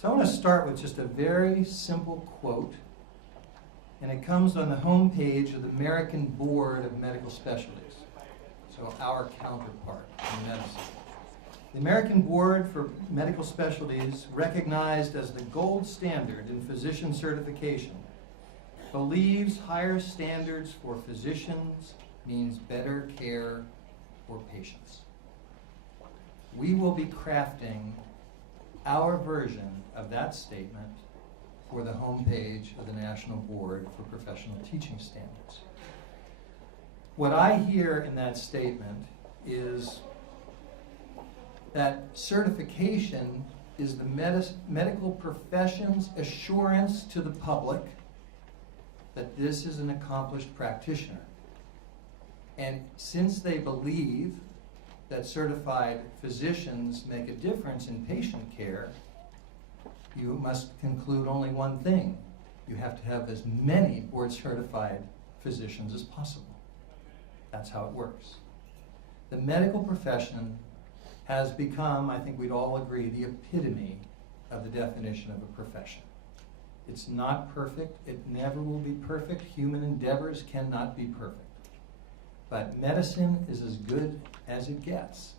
So I want to start with just a very simple quote, and it comes on the home page of the American Board of Medical Specialties, so our counterpart in medicine. The American Board for Medical Specialties, recognized as the gold standard in physician certification, believes higher standards for physicians means better care for patients. We will be crafting our version of that statement for the homepage of the National Board for Professional Teaching Standards. What I hear in that statement is that certification is the medical profession's assurance to the public that this is an accomplished practitioner. And since they believe that certified physicians make a difference in patient care, you must conclude only one thing. You have to have as many board-certified physicians as possible. That's how it works. The medical profession has become, I think we'd all agree, the epitome of the definition of a profession. It's not perfect. It never will be perfect. Human endeavors cannot be perfect. But medicine is as good as it gets.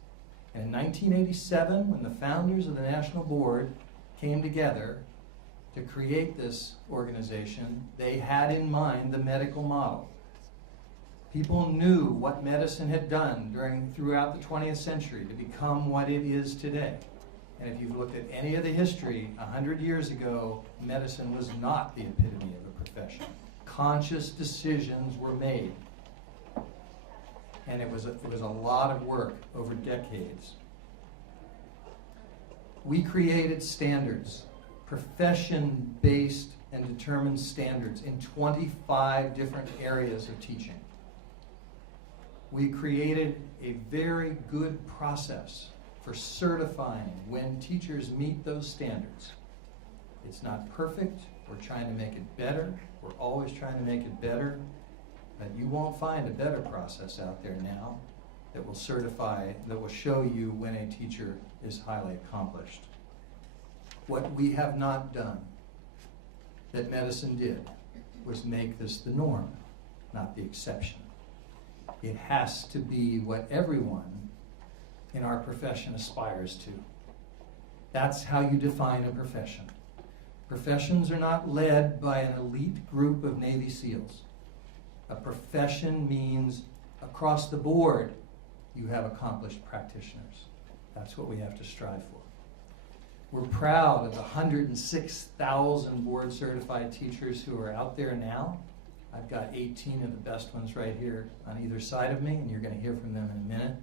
And in 1987, when the founders of the National Board came together to create this organization, they had in mind the medical model. People knew what medicine had done throughout the 20th century to become what it is today. And if you've looked at any of the history, 100 years ago, medicine was not the epitome of a profession. Conscious decisions were made. And it was a lot of work over decades. We created standards, profession-based and determined standards in 25 different areas of teaching. We created a very good process for certifying when teachers meet those standards. It's not perfect. We're trying to make it better. We're always trying to make it better. But you won't find a better process out there now that will certify, that will show you when a teacher is highly accomplished. What we have not done that medicine did was make this the norm, not the exception. It has to be what everyone in our profession aspires to. That's how you define a profession. Professions are not led by an elite group of Navy SEALs. A profession means across the board you have accomplished practitioners. That's what we have to strive for. We're proud of the 106,000 board certified teachers who are out there now. I've got 18 of the best ones right here on either side of me, and you're going to hear from them in a minute.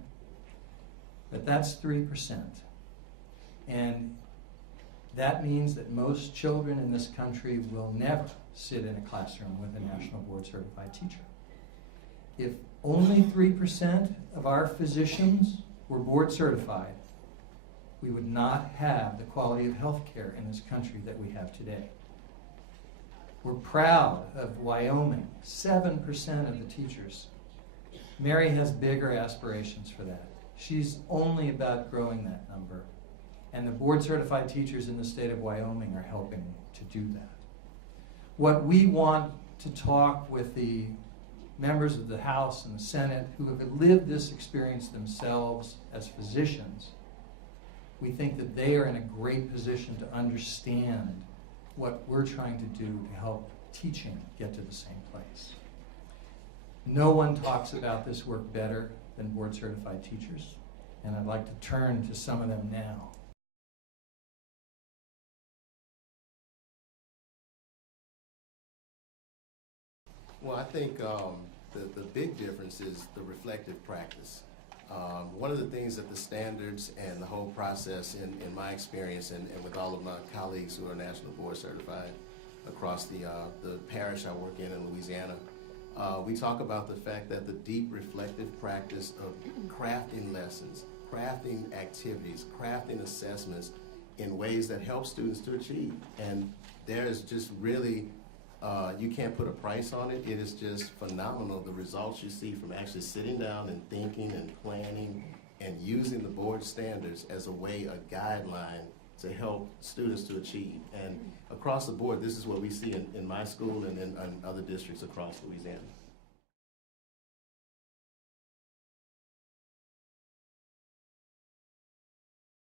But that's 3%. And that means that most children in this country will never sit in a classroom with a national board certified teacher. If only 3% of our physicians were board certified, we would not have the quality of health care in this country that we have today. We're proud of Wyoming, 7% of the teachers. Mary has bigger aspirations for that. She's only about growing that number. And the board certified teachers in the state of Wyoming are helping to do that. What we want to talk with the members of the House and the Senate who have lived this experience themselves as physicians, we think that they are in a great position to understand what we're trying to do to help teaching get to the same place. No one talks about this work better than board certified teachers, and I'd like to turn to some of them now. Well, I think the big difference is the reflective practice. One of the things that the standards and the whole process, in my experience and with all of my colleagues who are national board certified across the parish I work in Louisiana, we talk about the fact that the deep reflective practice of crafting lessons, crafting activities, crafting assessments in ways that help students to achieve. And there's just really, you can't put a price on it. It is just phenomenal, the results you see from actually sitting down and thinking and planning and using the board standards as a way, a guideline to help students to achieve. And across the board, this is what we see in my school and in other districts across Louisiana.